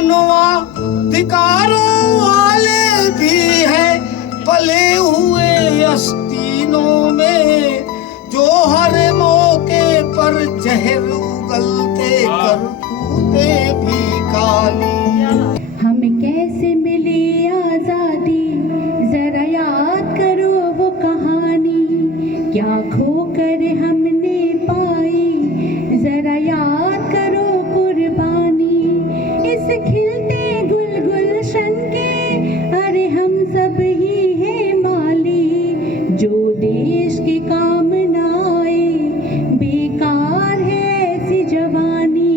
मानवाधिकारों वाले भी है पले हुए आस्तीनों में, जो हर मौके पर जहर उगलते करतूते भी काली। हमें कैसे मिली आजादी, जरा याद करो वो कहानी, क्या खोकर हमने पाई, जरा याद करो कुर्बानी। इस खिलते गुलशन के अरे हम सब ही हैं माली, जो देश के काम ना आए बेकार है ऐसी जवानी,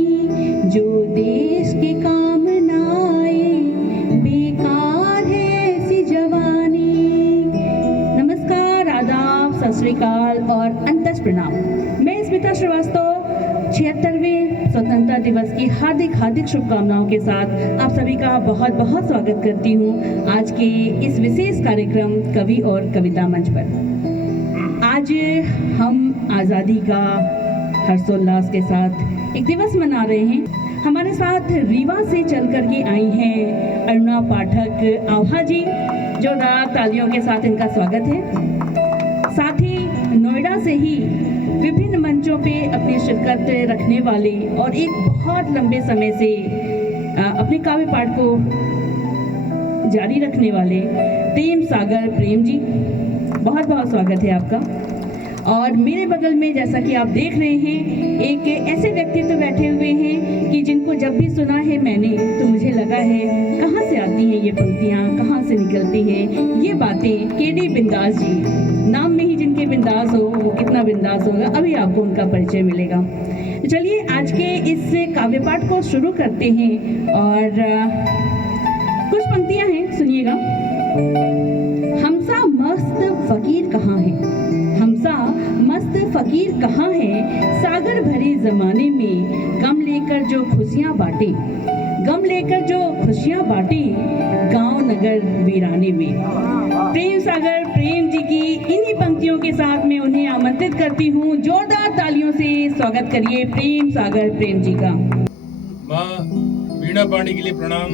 जो देश के काम ना आए बेकार है ऐसी जवानी। नमस्कार, आदाब, सत श्री अकाल और अंतस प्रणाम। मैं स्मिता श्रीवास्तव 76वें स्वतंत्रता दिवस की हार्दिक हार्दिक शुभकामनाओं के साथ आप सभी का बहुत बहुत स्वागत करती हूँ आज के इस विशेष कार्यक्रम कवि और कविता मंच पर। आज हम आज़ादी का हर्षोल्लास के साथ एक दिवस मना रहे हैं। हमारे साथ रीवा से चल कर के आई हैं अरुणा पाठक आभा जी, जोरदार तालियों के साथ इनका स्वागत है। साथ ही नोएडा से ही विभिन्न मंचों पे अपनी शिरकत रखने वाले और एक बहुत लंबे समय से अपने काव्य पाठ को जारी रखने वाले प्रेम सागर प्रेम जी, बहुत बहुत स्वागत है आपका। और मेरे बगल में जैसा कि आप देख रहे हैं एक ऐसे व्यक्तित्व बैठे हुए हैं कि जिनको जब भी सुना है मैंने तो मुझे लगा है कहाँ से आती हैं ये पंक्तियाँ, कहाँ से निकलती हैं ये बातें। केडी बिंदास जी, नाम में ही जिनके बिंदास हो वो कितना बिंदास होगा, अभी आपको उनका परिचय मिलेगा। तो चलिए आज के इस काव्य पाठ को शुरू करते हैं और कुछ पंक्तियाँ हैं, सुनिएगा। हमसा मस्त फकीर कहाँ है, हमसा मस्त फकीर कहाँ है, सागर भरे जमाने में गम लेकर जो खुशियाँ बांटे, गम लेकर जो खुशियाँ बांटे गांव नगर वीराने में। प्रेम सागर प्रेम जी की इन्हीं पंक्तियों के साथ मैं उन्हें आमंत्रित करती हूँ। जोरदार तालियों से स्वागत करिए प्रेम सागर प्रेम जी का। माँ वीणा पांडे के लिए प्रणाम।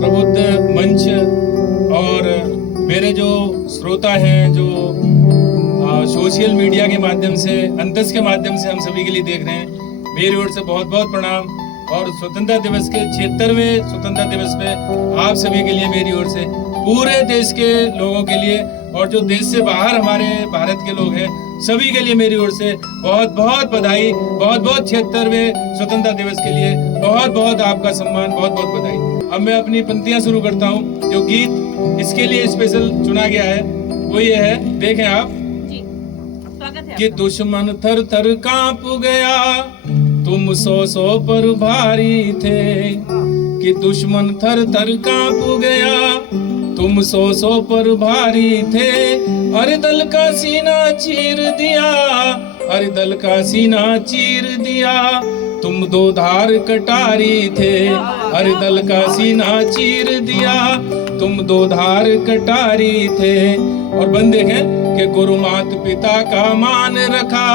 प्रबुद्ध मंच और मेरे जो श्रोता हैं जो सोशल मीडिया के माध्यम से, अंतस के माध्यम से हम सभी के लिए देख रहे हैं, मेरी ओर से बहुत बहुत प्रणाम। और स्वतंत्रता दिवस के 76वें स्वतंत्रता दिवस पे आप सभी के लिए मेरी ओर से, पूरे देश के लोगों के लिए और जो देश से बाहर हमारे भारत के लोग हैं सभी के लिए मेरी ओर से बहुत बहुत बधाई, बहुत बहुत 76वें स्वतंत्रता दिवस के लिए बहुत बहुत आपका सम्मान, बहुत बहुत बधाई। अब मैं अपनी पंक्तियां शुरू करता हूँ। जो गीत इसके लिए स्पेशल चुना गया है वो ये है, देखें आप कि दुश्मन थर थर कांप गया, तुम 100 पर भारी थे, कि दुश्मन थर थर कांप गया, तुम 100 पर भारी थे, हर दल का सीना चीर दिया, हर दल का सीना चीर दिया, तुम 2 धार कटारी थे, हर दल का सीना चीर दिया, तुम 2 धार कटारी थे। और बंद देखें कि गुरु मात पिता का मान रखा,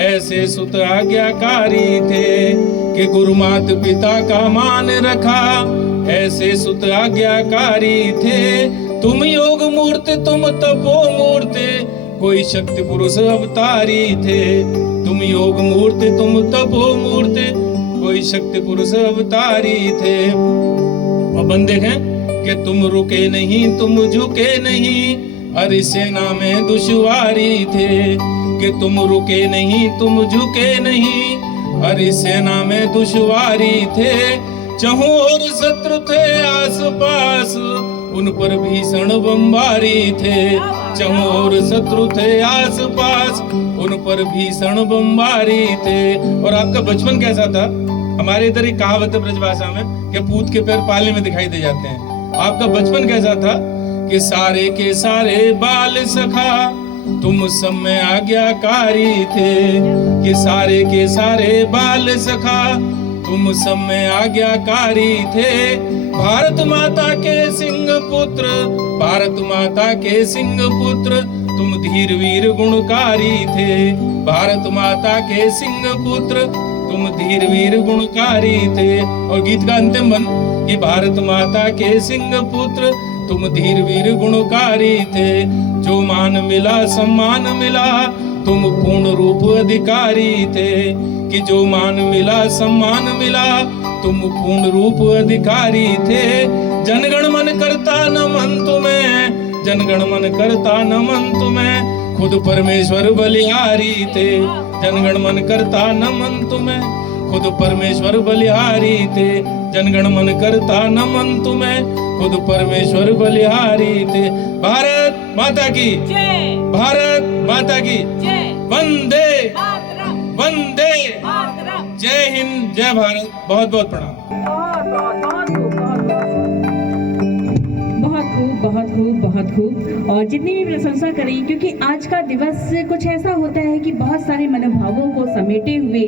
ऐसे सुत आज्ञाकारी थे, कि गुरु मात पिता का मान रखा, ऐसे सुत आज्ञाकारी थे। तुम योग मूर्ति तुम तपो मूर्ति, कोई शक्ति पुरुष अवतारी थे, तुम योग मूर्ति तुम तपो मूर्ति, कोई शक्ति पुरुष अवतारी थे। और बंदे हैं कि तुम रुके नहीं तुम झुके नहीं, हर सेना में दुश्वारी थे, कि तुम रुके नहीं तुम झुके नहीं, हर सेना में दुश्वारी थे। चहुं ओर शत्रु थे आस पास, उन पर भीषण बमबारी थे, चहुं ओर शत्रु थे आस पास, उन पर भीषण बमबारी थे। और आपका बचपन कैसा था? हमारे इधर एक कहावत है ब्रजभाषा में कि पूत के पैर पाले में दिखाई दे जाते हैं। आपका बचपन कैसा था? कि सारे के सारे बाल सखा तुम सब में आज्ञाकारी थे, कि सारे के सारे बाल सखा तुम सब में आज्ञाकारी थे। भारत माता के सिंह पुत्र, भारत माता के सिंह पुत्र, तुम धीर वीर गुणकारी थे, भारत माता के सिंह पुत्र, तुम धीर वीर गुणकारी थे। और गीत का अंतिम बंद कि भारत माता के सिंह पुत्र तुम धीर वीर गुणकारी थे। जो मान मिला सम्मान मिला तुम पूर्ण रूप अधिकारी थे। कि जो मान मिला सम्मान मिला तुम पूर्ण रूप अधिकारी थे। जनगण मन करता नमन तुम्हें, जनगण मन करता नमन तुम्हें, खुद परमेश्वर बलिहारी थे। जनगण मन करता नमन तुम्हें, खुद परमेश्वर बलिहारी थे। जनगण मन करता नमन तुम्हें, खुद परमेश्वर बलिहारी थे। भारत माता की जय, भारत माता की जय, वंदे वंदे, जय हिंद, जय भारत। बहुत बहुत प्रणाम। बहुत खूब, बहुत खूब, बहुत खूब। और जितनी भी प्रशंसा करें, क्योंकि आज का दिवस कुछ ऐसा होता है कि बहुत सारे मनोभावों को समेटे हुए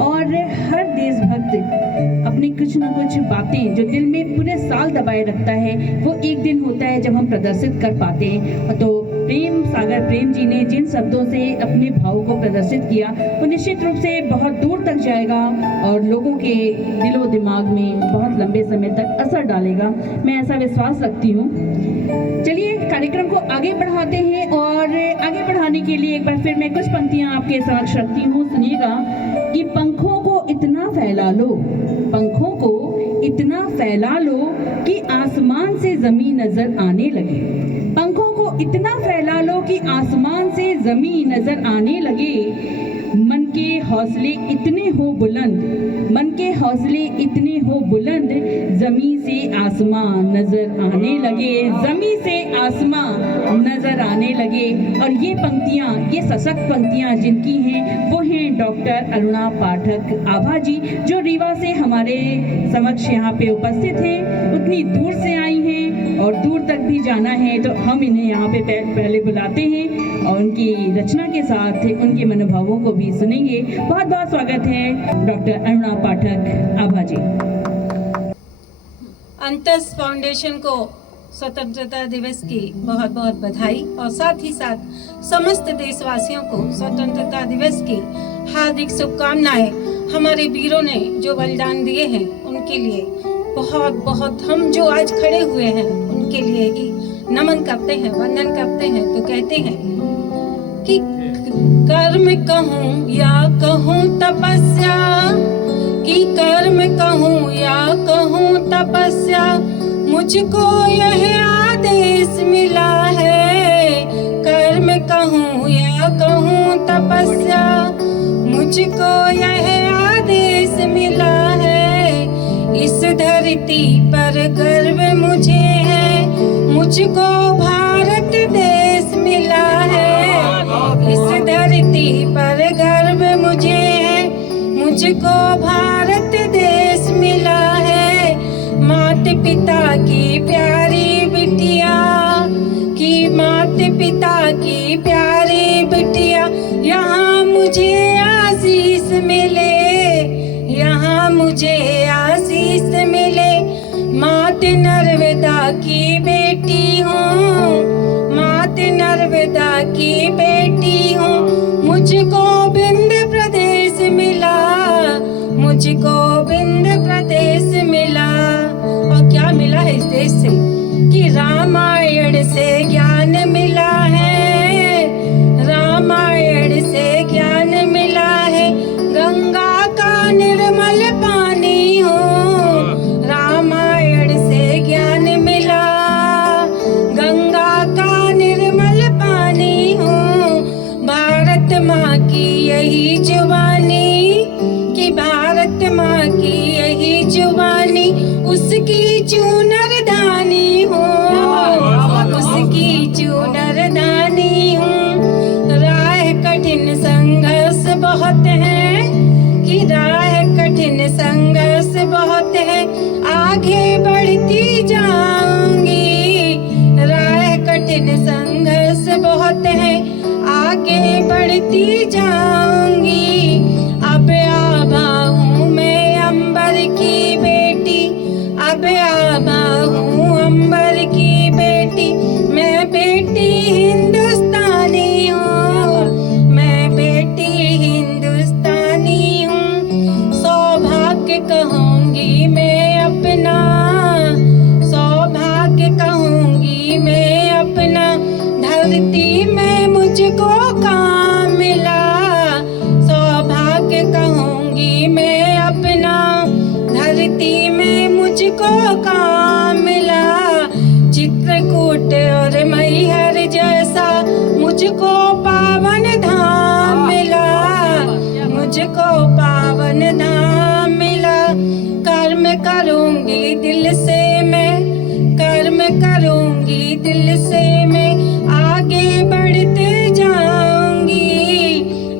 और हर देशभक्त अपनी कुछ न कुछ बातें जो दिल में पूरे साल दबाए रखता है, वो एक दिन होता है जब हम प्रदर्शित कर पाते हैं। तो प्रेम सागर प्रेम जी ने जिन शब्दों से अपने भाव को प्रदर्शित किया, वो निश्चित रूप से बहुत दूर तक जाएगा और लोगों के दिलो दिमाग में बहुत लंबे समय तक असर डालेगा, मैं ऐसा विश्वास रखती हूँ। चलिए कार्यक्रम को आगे बढ़ाते हैं, और आगे बढ़ाने के लिए एक बार फिर मैं कुछ पंक्तियाँ आपके समक्ष रखती हूँ। सुनिएगा कि पंखों को इतना फैला लो, पंखों को इतना फैला लो कि आसमान से जमीन नजर आने लगे। पंखों को इतना फैला लो कि आसमान से जमीन नजर आने लगे। मन के हौसले इतने हो बुलंद, मन के हौसले इतने हो बुलंद, जमीन से आसमान नजर आने लगे, जमीन से आसमान नजर आने लगे। और ये पंक्तियाँ, ये सशक्त पंक्तियाँ जिनकी हैं वो हैं डॉक्टर अरुणा पाठक आभा जी, जो रीवा से हमारे समक्ष यहाँ पे उपस्थित हैं। उतनी दूर से आई हैं और दूर तक भी जाना है, तो हम इन्हें यहाँ पे पहले बुलाते हैं और उनकी रचना के साथ उनके मनोभावों को भी सुनेंगे। बहुत बहुत स्वागत है डॉक्टर अरुणा पाठक आभा जी। अंतस फाउंडेशन को स्वतंत्रता दिवस की बहुत बहुत बधाई, और साथ ही साथ समस्त देशवासियों को स्वतंत्रता दिवस की हार्दिक शुभकामनाएं। हमारे वीरों ने जो बलिदान दिए हैं उनके लिए बहुत बहुत, हम जो आज खड़े हुए हैं उनके लिए ही नमन करते हैं, वंदन करते हैं। तो कहते हैं कि कर्म कहूँ या कहूँ तपस्या, कि कर्म कहूँ या कहूँ तपस्या, मुझको यह आदेश मिला है। कर्म कहूँ या कहूँ तपस्या, मुझको यह आदेश मिला है। इस धरती पर गर्व मुझे है, मुझको भारत देश मिला है। इस धरती पर गर्व मुझे है, मुझको भारत देश मिला है। माता पिता की प्यारी बिटिया, कि माता पिता की प्यारी बिटिया, यहाँ मुझे आशीष मिले, यहाँ मुझे आशीष मिले। माता नर्मदा की बेटी हूँ, माता नर्मदा की बेटी हूँ, मुझको विंध्य प्रदेश मिला, मुझको विंध्य प्रदेश मिला। और क्या मिला है इस देश से? कि रामायण से ज्ञान मिला है, रामायण से ज्ञान मिला है। गंगा का निर्मल पानी हो, रामायण से ज्ञान मिला। गंगा का निर्मल पानी हो, भारत माँ की यही जुबानी, कि भारत माँ की यही जुबानी, उसकी चूनर दानी हो, उसकी चूनर दानी हूँ। राह कठिन संघर्ष बहुत है, कि राह कठिन संघर्ष बहुत है, आगे बढ़ती जाऊंगी। राह कठिन संघर्ष बहुत है, आगे बढ़ती जाऊंगी। अब आभा हूँ मैं अंबर की बेटी, अब आभा हूँ अंबर की बेटी। मैं बेटी हिंदुस्तानी हूँ, मैं बेटी हिंदुस्तानी हूँ। मुझको काम मिला, चित्रकूट और मैहर जैसा मुझको पावन धाम मिला, मुझको पावन धाम मिला। कर्म करूंगी दिल से मैं, कर्म करूंगी दिल से मैं, आगे बढ़ते जाऊंगी।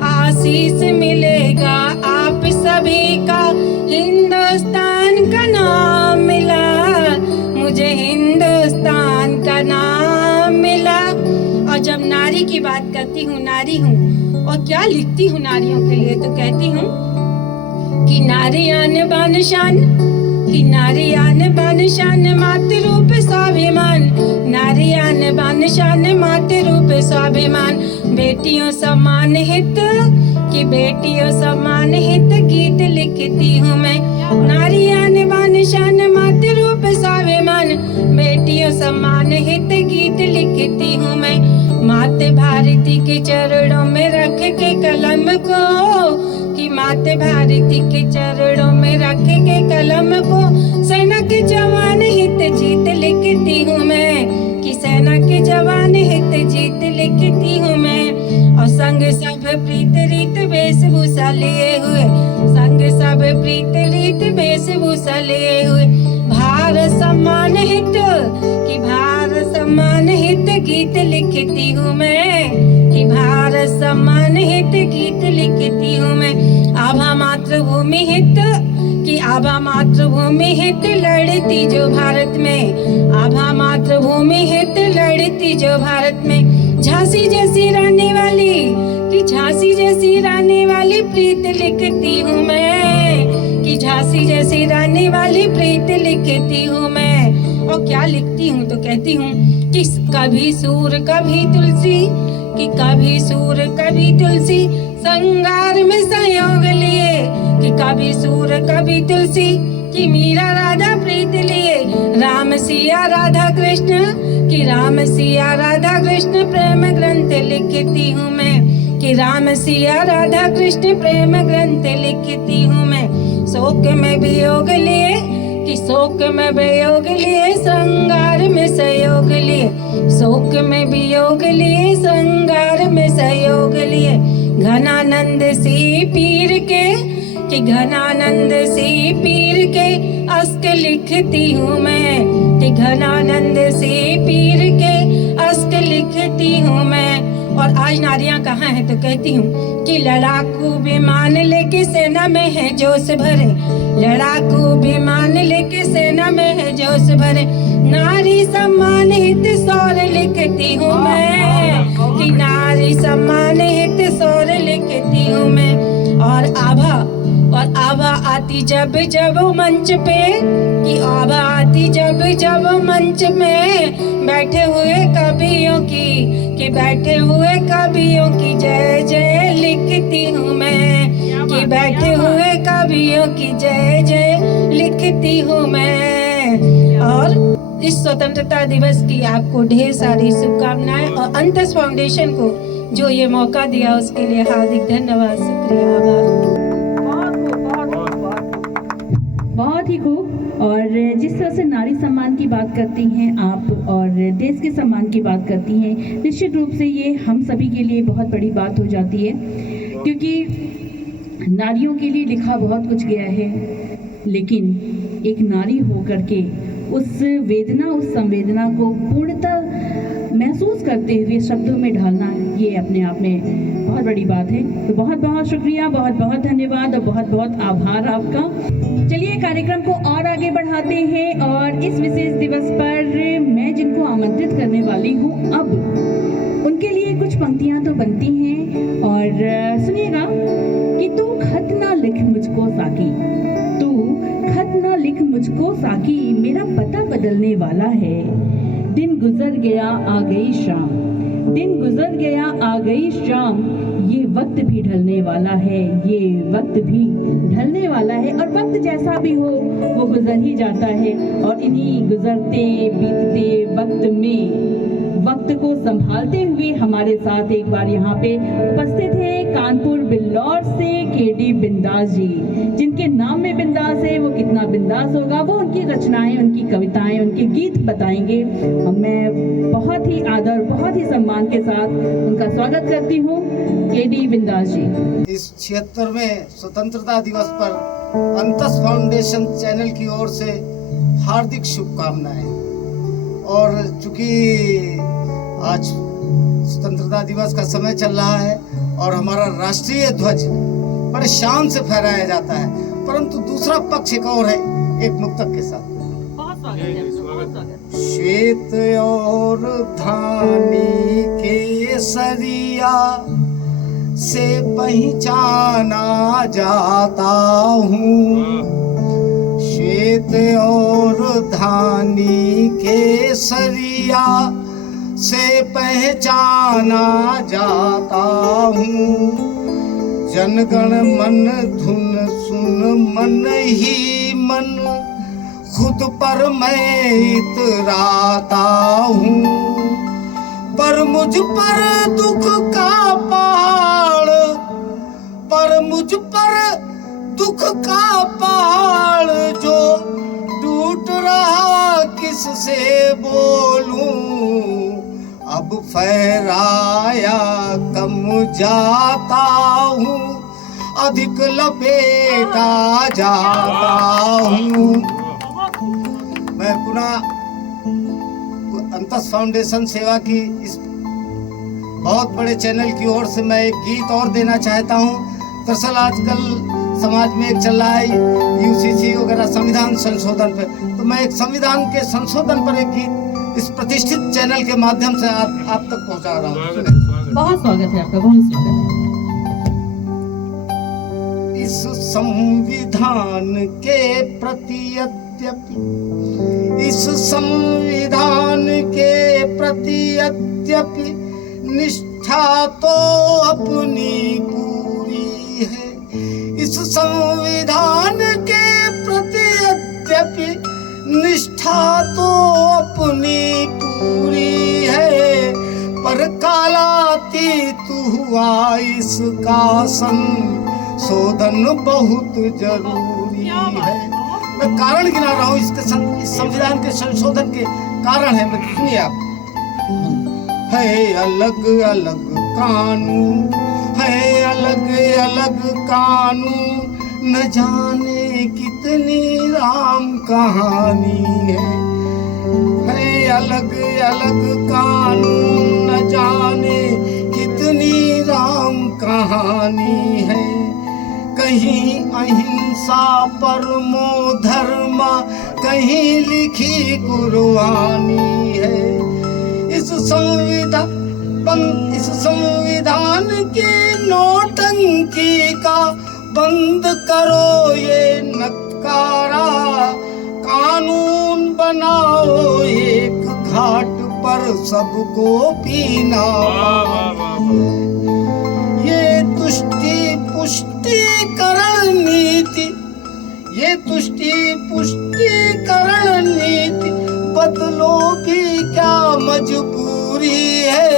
आशीष मिलेगा आप सभी का, हिंदुस्तान का नाम मिला, मुझे हिंदुस्तान का नाम मिला। और जब नारी की बात करती हूँ, नारी हूँ और क्या लिखती हूँ नारियों के लिए, तो कहती हूँ कि नारियान बान शान, कि नारियान बान शान, मातृ रूप स्वाभिमान, नारियान बान शान, मातृ रूप स्वाभिमान। बेटियों समान हित, कि बेटियों समान हित गीत लिखती हूँ मैं। नारियान बान शान, मातृ रूप स्वाभिमान, बेटियों समान हित गीत लिखती हूँ मैं। माते भारती के चरणों में रख के कलम को, कि माते भारती के चरणों में रख के कलम को, सेना के जवान हित जीत लिखती हूँ मैं, कि सेना के जवान हित जीत लिखती हूँ मैं। और संग सब प्रीत रीत वेशभूषा लिए हुए, संग सब प्रीत रीत वेशभूषा लिए हुए, भारत सम्मान हित, कि भारत सम्मान हित गीत लिखती हूँ मैं, कि भारत सम्मान हित गीत लिखती हूँ मैं। आभा मातृभूमि हित, कि आभा मातृभूमि हित लड़ती जो भारत में, आभा मातृभूमि हित लड़ती जो भारत में। झांसी जैसी रानी वाली, कि झांसी जैसी रानी वाली प्रीत लिखती हूँ मैं, कि झांसी जैसी रानी वाली प्रीत लिखती हूँ मैं। और क्या लिखती हूँ, तो कहती हूँ कि कभी सूर कभी तुलसी, कि कभी सूर कभी तुलसी, संगार में संयोग लिए, कि कभी सूर कभी तुलसी, कि मीरा राधा प्रीत लिए। राम सिया राधा कृष्ण, कि राम सिया राधा कृष्ण प्रेम ग्रंथ लिखती हूँ मैं, कि राम सिया राधा कृष्ण प्रेम ग्रंथ लिखती हूँ मैं। शोक में वियोग लिए, कि शोक में वियोग लिए, श्रृंगार में सहयोग लिए, शोक में वियोग लिए, श्रृंगार में सहयोग लिए। घनानंद सी पीर के, कि घनानंद सी पीर के अष्ट लिखती हूँ मैं, कि घनानंद सी पीर के अष्ट लिखती हूँ मैं। और आज नारियां कहाँ हैं, तो कहती हूँ कि लड़ाकू विमान लेके सेना में है जोश भरे, लड़ाकू विमान लेके सेना में है जोश भरे। नारी सम्मान हित सौर लिखती हूँ मैं, कि नारी सम्मान हित सौर लिखती हूँ मैं। और आभा आती जब जब मंच पे, कि आभा आती जब जब मंच में, बैठे हुए कवियों की, कि बैठे हुए कवियों की जय जय लिखती हूँ मैं, कि बैठे हुए कवियों की जय जय लिखती हूँ मैं। और इस स्वतंत्रता दिवस की आपको ढेर सारी शुभकामनाएं, और अंतस फाउंडेशन को जो ये मौका दिया उसके लिए हार्दिक धन्यवाद, शुक्रिया, आभार। बहुत ही खूब। और जिस तरह से नारी सम्मान की बात करती हैं आप और देश के सम्मान की बात करती हैं, निश्चित रूप से ये हम सभी के लिए बहुत बड़ी बात हो जाती है, क्योंकि नारियों के लिए लिखा बहुत कुछ गया है, लेकिन एक नारी होकर के उस वेदना, उस संवेदना को पूर्णतः महसूस करते हुए शब्दों में ढालना, ये अपने आप में बहुत बड़ी बात है। तो बहुत बहुत शुक्रिया, बहुत बहुत धन्यवाद और बहुत बहुत आभार आपका। चलिए कार्यक्रम को और आगे बढ़ाते हैं, और इस विशेष दिवस पर मैं जिनको आमंत्रित करने वाली हूँ, अब उनके लिए कुछ पंक्तियाँ तो बनती हैं। और सुनिएगा कि तू खत ना लिख मुझको साकी, तू खत ना लिख मुझको साकी, मेरा पता बदलने वाला है। दिन गुजर गया आ गई शाम, दिन गुजर गया आ गई शाम, ये वक्त भी ढलने वाला है, ये वक्त भी ढलने वाला है। और वक्त जैसा भी हो वो गुजर ही जाता है, और इन्हीं गुजरते बीतते वक्त में वक्त को संभालते हुए हमारे साथ एक बार यहाँ पे उपस्थित हैं कानपुर बिल्लौर से केडी बिंदास जी, जिनके नाम में बिंदास है, वो कितना बिंदास होगा, वो उनकी रचनाएं, उनकी कविताएं, उनके गीत बताएंगे। और मैं बहुत ही आदर, बहुत ही सम्मान के साथ उनका स्वागत करती हूँ, केडी बिंदास जी। इस 76वें स्वतंत्रता दिवस पर अंतस फाउंडेशन चैनल की ओर से हार्दिक शुभकामनाएं। और चूंकि आज स्वतंत्रता दिवस का समय चल रहा है और हमारा राष्ट्रीय ध्वज बड़े शान से फहराया जाता है, परंतु दूसरा पक्ष एक और है, एक मुक्तक के साथ। श्वेत और धानी केसरिया से पहचाना जाता हूँ, श्वेत और धानी केसरिया से पहचाना जाता हूँ। जनगण मन धुन सुन मन ही मन खुद पर मैं इतराता हूँ, पर मुझ पर दुख का पहाड़, पर मुझ पर दुख का पहाड़ जो टूट रहा किससे बोलूं। अब फहराया कम जाता हूँ, अधिक लपेटा जाता हूँ। मैं पुनः अंतस फाउंडेशन सेवा की इस बहुत बड़े चैनल की ओर से मैं एक गीत और देना चाहता हूँ। दरअसल आजकल समाज में एक चल रहा है यूसीसी वगैरह संविधान संशोधन पे, तो मैं एक संविधान के संशोधन पर एक गीत इस प्रतिष्ठित चैनल के माध्यम से आप तक पहुंचा रहा हूँ। बहुत स्वागत है आपका, बहुत स्वागत है। इस संविधान के प्रति यद्यपि, इस संविधान के प्रति यद्यपि निष्ठा तो अपनी पूरी है, इस संविधान के प्रति यद्यपि निष्ठा तो अपनी पूरी है, पर कालातीत हुआ इसका संशोधन बहुत जरूरी है। मैं कारण गिना रहा हूँ इसके इस संविधान के संशोधन के कारण है, मैं सुनिए आप। है अलग अलग कानून, है अलग अलग कानून, न जाने कितनी राम कहानी है अलग अलग कानून, न जाने कितनी राम कहानी है। कहीं अहिंसा परमो धर्म, कहीं लिखी कुर्बानी है। इस संविधान की नौटंकी का बंद करो ये नकारा, कानून बनाओ एक घाट पर सबको पीना। ये तुष्टि पुष्टिकरण नीति, ये तुष्टि पुष्टिकरण नीति बदलोगी क्या मजबूरी है।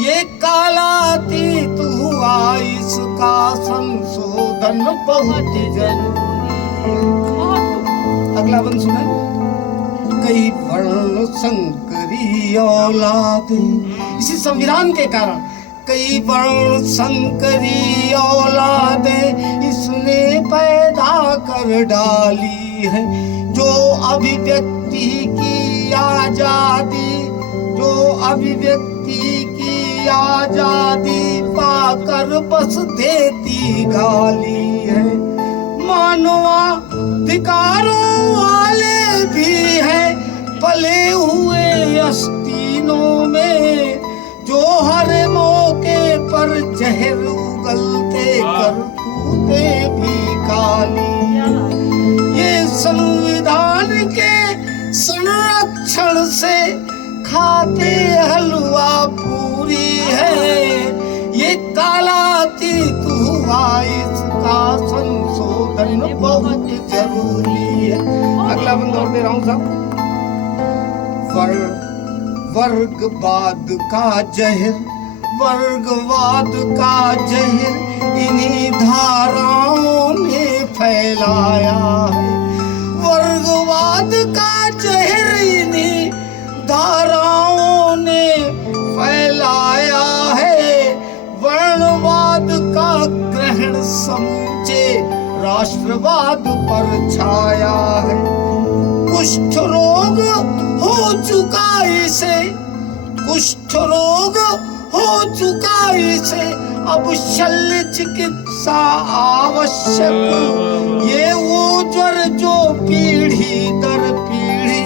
ये कालातीत हुआ इसका संशोधन बहुत जरूरी है। अगला बंद सुना। कई वर्ण संकरी औलाद, इसी संविधान के कारण कई वर्ण संकरी औलादें इसने पैदा कर डाली है। जो अभिव्यक्ति की आजादी, जो अभिव्यक्ति की आजादी पाकर बस देती गाली है। मानवाधिकारों वाले भी हैं पले हुए आस्तीनों में, जो हर मौके पर जहर उगलते करतूते भी काली। ये संविधान के संरक्षण से खाते हलवा पूरी है। ये कालातीत हुआ इसका संशोधन बहुत जरूरी है। अगला बंद और दे रहा हूँ साहब। वर्गवाद का जहर, वर्गवाद का जहर इन्हीं धाराओं ने फैलाया है। पर छाया है। कुष्ठ रोग हो चुका इसे, कुष्ठ रोग हो चुका इसे, अब शल्य चिकित्सा आवश्यक। ये वो ज्वर जो पीढ़ी दर पीढ़ी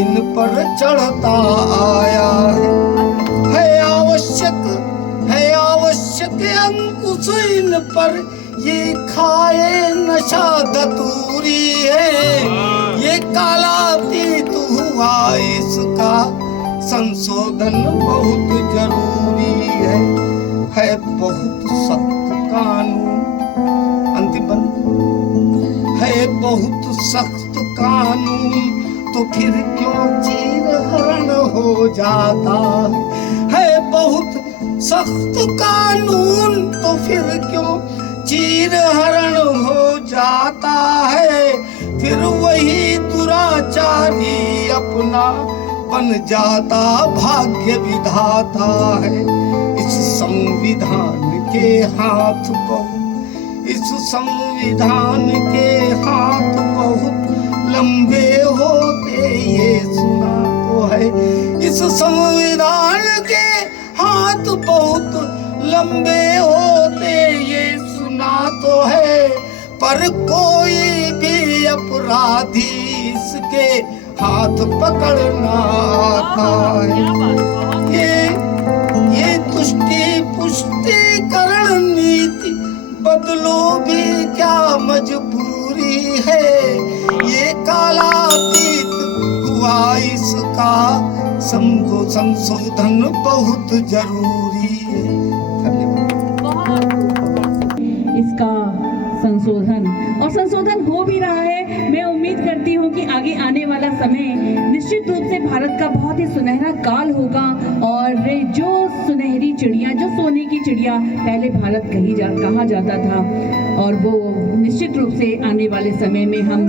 इन पर चढ़ता आया है आवश्यक, है आवश्यक अंकुश इन पर, ये खाए नशा धतूरी है। ये कालातीत हुआ इसका संशोधन बहुत जरूरी है बहुत सख्त कानून। अंतिम है बहुत सख्त कानून, तो फिर क्यों चीर हरण हो जाता है बहुत सख्त कानून, तो फिर क्यों चीर हरण हो जाता है। फिर वही दुराचारी अपना बन जाता भाग्य विधाता है। इस संविधान के हाथ बहुत, इस संविधान के हाथ बहुत लंबे होते ये सुना तो है। इस संविधान के हाथ बहुत लंबे होते ये सुना तो है, पर कोई भी अपराधी इसके हाथ पकड़ना आता है। ये तुष्टि पुष्टिकरण नीति बदलो भी क्या मजबूरी है। ये कालातीत हुआ इसका संशोधन बहुत जरूरी है। धन्यवाद। इसका संशोधन और संशोधन हो भी रहा है। मैं उम्मीद करती हूँ कि आगे आने वाला समय निश्चित रूप से भारत का बहुत ही सुनहरा काल होगा और जो सुनहरी चिड़िया, जो सोने की चिड़िया पहले भारत कहा जाता था, और वो निश्चित रूप से आने वाले समय में हम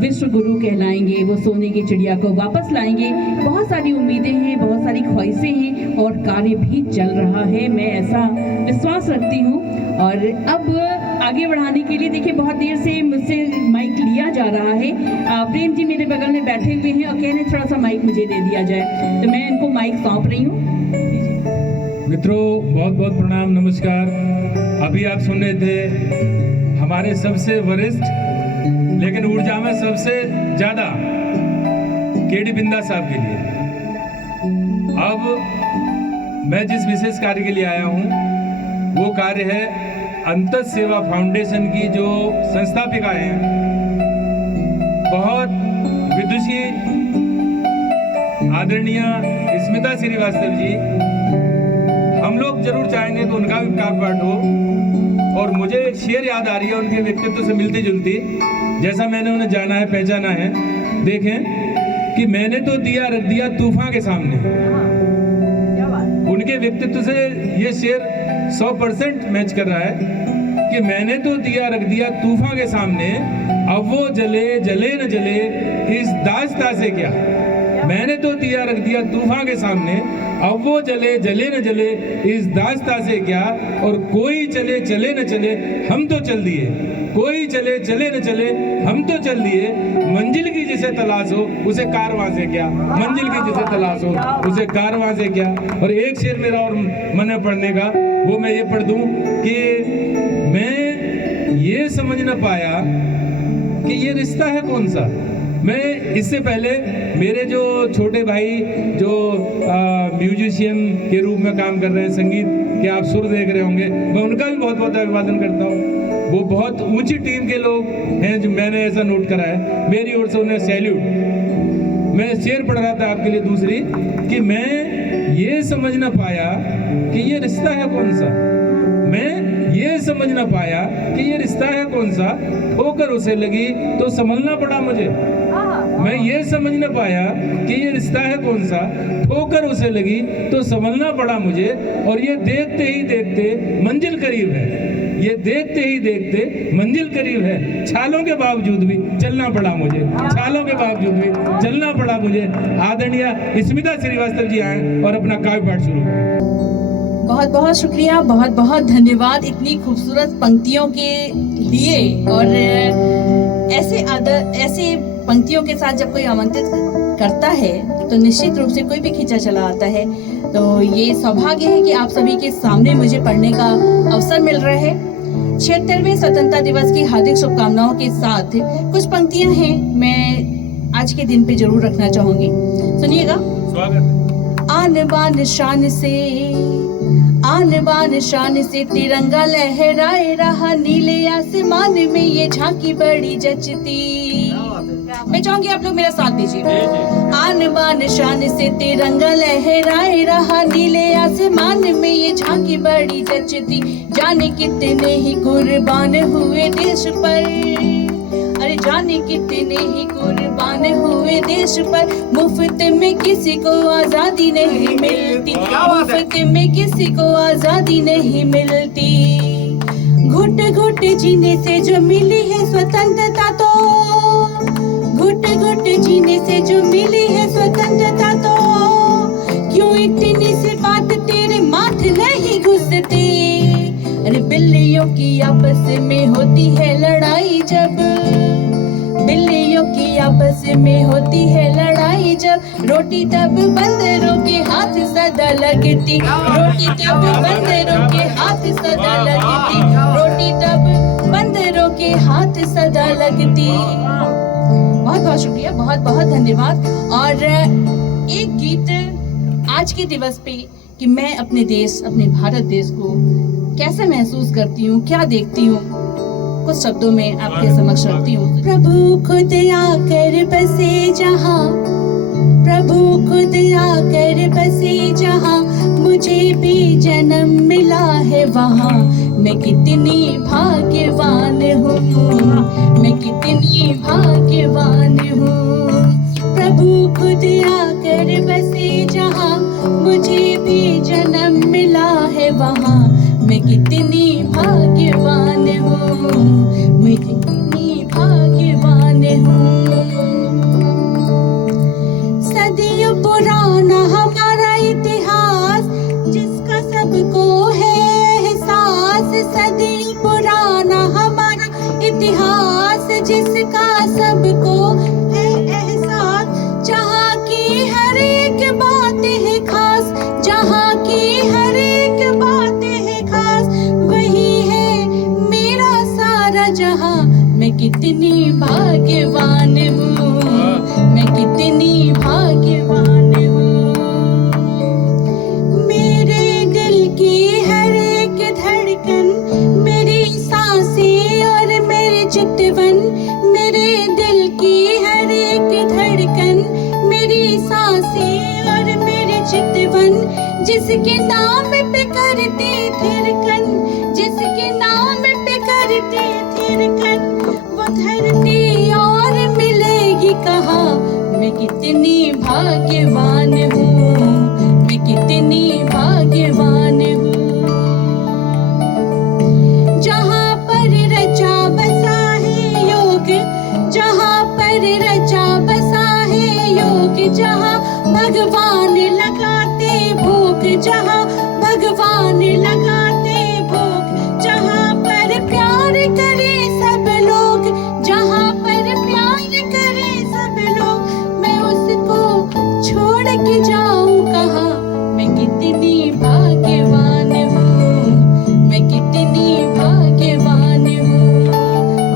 विश्व गुरु कहलाएंगे, वो सोने की चिड़िया को वापस लाएंगे। बहुत सारी उम्मीदें हैं, बहुत सारी ख्वाहिशें हैं और कार्य भी चल रहा है, मैं ऐसा विश्वास रखती हूँ। और अब आगे बढ़ाने के लिए देखिए बहुत देर से मुझसे माइक लिया जा रहा है। प्रेम जी मेरे बगल में बैठे हुए हैं और कह रहे थोड़ा सा माइक मुझे दे दिया जाए, तो मैं इनको माइक सौंप रही हूँ। मित्रों बहुत बहुत प्रणाम, नमस्कार। अभी आप सुन रहे थे हमारे सबसे वरिष्ठ लेकिन ऊर्जा में सबसे ज्यादा केडी बिंदा साहब के लिए। अब मैं जिस विशेष कार्य के लिए आया हूँ वो कार्य है अंतस सेवा फाउंडेशन की जो संस्थापिका हैं, बहुत विदुषी आदरणीय स्मिता श्रीवास्तव जी। हम लोग जरूर चाहेंगे कि उनका भी काकपाठ हो। और मुझे एक शेर याद आ रही है उनके व्यक्तित्व से मिलती जुलती, जैसा मैंने उन्हें जाना है पहचाना है। देखें कि मैंने तो दिया रख दिया तूफान के सामने। उनके व्यक्तित्व से ये शेर 100% मैच कर रहा है कि मैंने तो दिया रख दिया तूफान के सामने, अब वो जले जले न जले इस दास्ता से क्या। मैंने तो दिया रख दिया तूफान के सामने, अब वो जले जले न जले इस दास्ता से क्या। और कोई चले चले न चले हम तो चल दिए, कोई चले चले न चले हम तो चल दिए। मंजिल की जिसे तलाश हो उसे कारवां से क्या, मंजिल की जिसे तलाश हो उसे कारवां से क्या। और एक शेर मेरा और मन में पढ़ने का, वो मैं ये पढ़ दूं कि मैं ये समझ न पाया कि ये रिश्ता है कौन सा। मैं इससे पहले मेरे जो छोटे भाई जो म्यूजिशियन के रूप में काम कर रहे हैं, संगीत के आप सुर देख रहे होंगे, मैं उनका भी बहुत बहुत अभिवादन करता हूँ। वो बहुत ऊंची टीम के लोग हैं, जो मैंने ऐसा नोट करा है। मेरी ओर से उन्हें सैल्यूट। मैं शेर पढ़ रहा था आपके लिए दूसरी कि मैं ये समझ ना पाया कि ये रिश्ता है कौन सा। मैं ये समझ ना पाया कि ये रिश्ता है कौन सा, ठोकर उसे लगी तो संभलना पड़ा मुझे। मैं ये समझ न पाया कि ये रिश्ता है कौन सा, ठोकर उसे लगी तो संभलना पड़ा मुझे। और ये देखते ही देखते मंजिल करीब है, ये देखते ही देखते मंजिल करीब है। छालों के बावजूद भी चलना पड़ा मुझे, छालों के बावजूद भी चलना पड़ा मुझे। आदरणीय स्मिता श्रीवास्तव जी आए और अपना काव्य पाठ शुरू करें। बहुत बहुत शुक्रिया, बहुत बहुत धन्यवाद इतनी खूबसूरत पंक्तियों के लिए। और ऐसे पंक्तियों के साथ जब कोई आमंत्रित करता है तो निश्चित रूप से कोई भी खींचा चला आता है। तो ये सौभाग्य है कि आप सभी के सामने मुझे पढ़ने का अवसर मिल रहा है। 76वें स्वतंत्रता दिवस की हार्दिक शुभकामनाओं के साथ कुछ पंक्तियां हैं मैं आज के दिन पे जरूर रखना चाहूंगी। सुनिएगा। स्वागत है। आन बान शान से तिरंगा लहराए रहा, नीले आसमान में ये झांकी बड़ी जचती। मैं चाहूंगी आप लोग मेरा साथ दीजिए। आन बान शान से तिरंगा लहराए रहा, नीले आसमान में ये झांकी बड़ी जचती। जाने कितने ही कुर्बान हुए देश पर, अरे जाने कितने ही कुर्बान हुए देश पर, मुफ्त में किसी को आजादी नहीं मिलती, मुफ्त में किसी को आजादी नहीं मिलती। घुट घुट जीने से जो मिली है स्वतंत्रता, तो घुट घुट जीने से जो मिली है स्वतंत्रता, तो क्यों इतनी सी बात तेरे माथे नहीं घुसती। अरे बिल्लियों की आपस में होती है लड़ाई जब, बिल्लियों की आपस में होती है लड़ाई जब, रोटी तब बंदरों के हाथ सदा लगती, रोटी तब बंदरों के हाथ सदा लगती, रोटी तब बंदरों के हाथ सदा लगती। बहुत बहुत शुक्रिया, बहुत बहुत धन्यवाद। और एक गीत आज के दिवस पे कि मैं अपने देश, अपने भारत देश को कैसे महसूस करती हूँ, क्या देखती हूँ, कुछ शब्दों में आपके समक्ष रखती हूँ। प्रभु खुद आकर बसे जहाँ, प्रभु खुद आकर बसे जहाँ, मुझे भी जन्म मिला है वहाँ। मैं कितनी भाग्यवान हूँ, मैं कितनी भाग्यवान हूँ। प्रभु खुद आकर बसे जहाँ, मुझे भी जन्म मिला है वहाँ। मैं कितनी भाग्यवान हूँ, मैं कितनी भाग्यवान हूँ। सदियों पुराना हमारा इतिहास, जिसका सबको है एहसास। सदियों पुराना हमारा इतिहास, जिसका सबको है एहसास। जहाँ की हर एक बात है खास, जहाँ की हर एक बात है खास, वही है मेरा सारा जहाँ। मैं कितनी भाग्यवान हूँ, मैं कितनी भाग्यवान हूँ। मेरे दिल की हर एक धड़कन, मेरी सांसें और मेरे चितवन, मेरे दिल की हर एक धड़कन, मेरी सांसें और मेरे चितवन, जिसके नाम पे करते थिरकन, जिसके नाम पे करते थिरकन, वो धरती और मिलेगी कहाँ। मैं कितनी भाग्यवान हूँ, मैं कितनी भाग्यवान हूँ। जहाँ पर रचा बसा है योग, जहाँ पर रचा बसा है योग, जहाँ भगवान लगाते भोग, जहाँ भगवान लगाते भोग, जहाँ पर प्यार करे सब लोग, जहाँ पर प्यार करे सब लोग, मैं उसको छोड़ के जाऊँ कहाँ। मैं कितनी भाग्यवान हूँ, मैं कितनी भाग्यवान हूँ,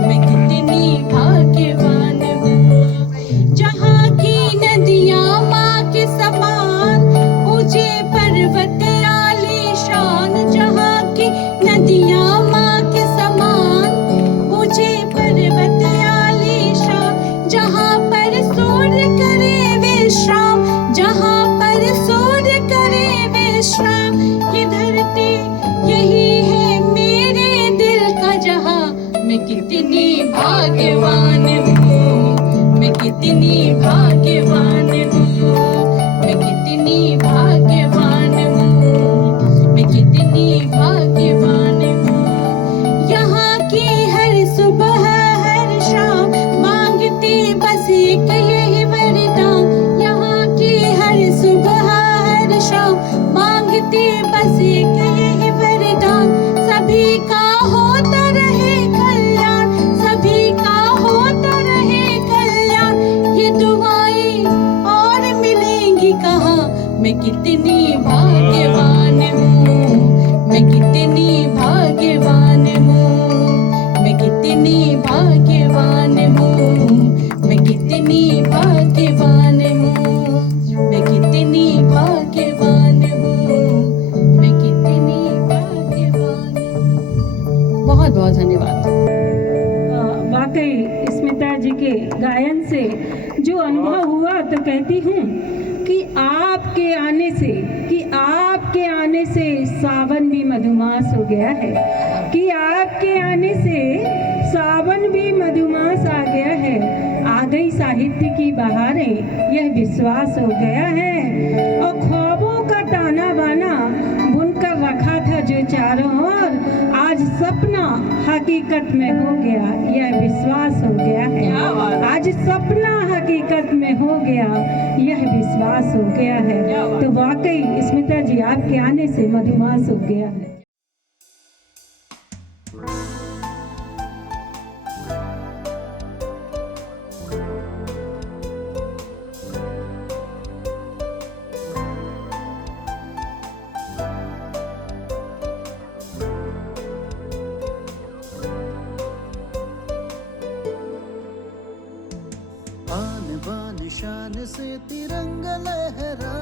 मैं कितनी भाग्यवान हूँ। जहाँ की नदियाँ माँ के समान, ऊंचे पर्वत आलीशान, जहाँ की नदियाँ माँ के समान, ऊंचे पर्वत आलीशान, जहाँ पर सूर्य करे विश्राम, जहाँ पर सूर्य करे विश्राम। ये धरती यही है मेरे दिल का जहाँ। मैं कितनी भाग्यवान हूँ, मैं कितनी भाग्यवान हूँ, मैं कितनी भाग्यवान हूँ, मैं कितनी भाग्यवान हूँ। यहाँ की हर सुबह हर शाम मांगती बस एक यही वरदान, यहाँ की हर सुबह हर शाम मांगती बस एक यही वरदान। सभी का होता रहे कल्याण, सभी का होता कितनी भाग्यवान हूँ, मैं कितनी भाग्यवान हूँ, मैं कितनी भाग्यवान हूँ। बहुत बहुत धन्यवाद। वाकई स्मिता जी के गायन से जो अनुभव हुआ तो कहती हूँ कि आपके आने से सावन भी मधुमास हो गया है, कि आपके आने से सावन भी मधुमास आ गया है, आ गई साहित्य की बहारें, यह विश्वास हो गया है। और ख्वाबों का ताना बाना बुनकर रखा था जो चारों ओर, आज सपना हकीकत में हो गया, यह विश्वास हो गया है। आज सपना हकीकत में हो गया, यह विश्वास हो गया है। तो वाकई स्मिता जी आपके आने से मधुमास हो गया है। आन बान शान से तिरंगा लहरा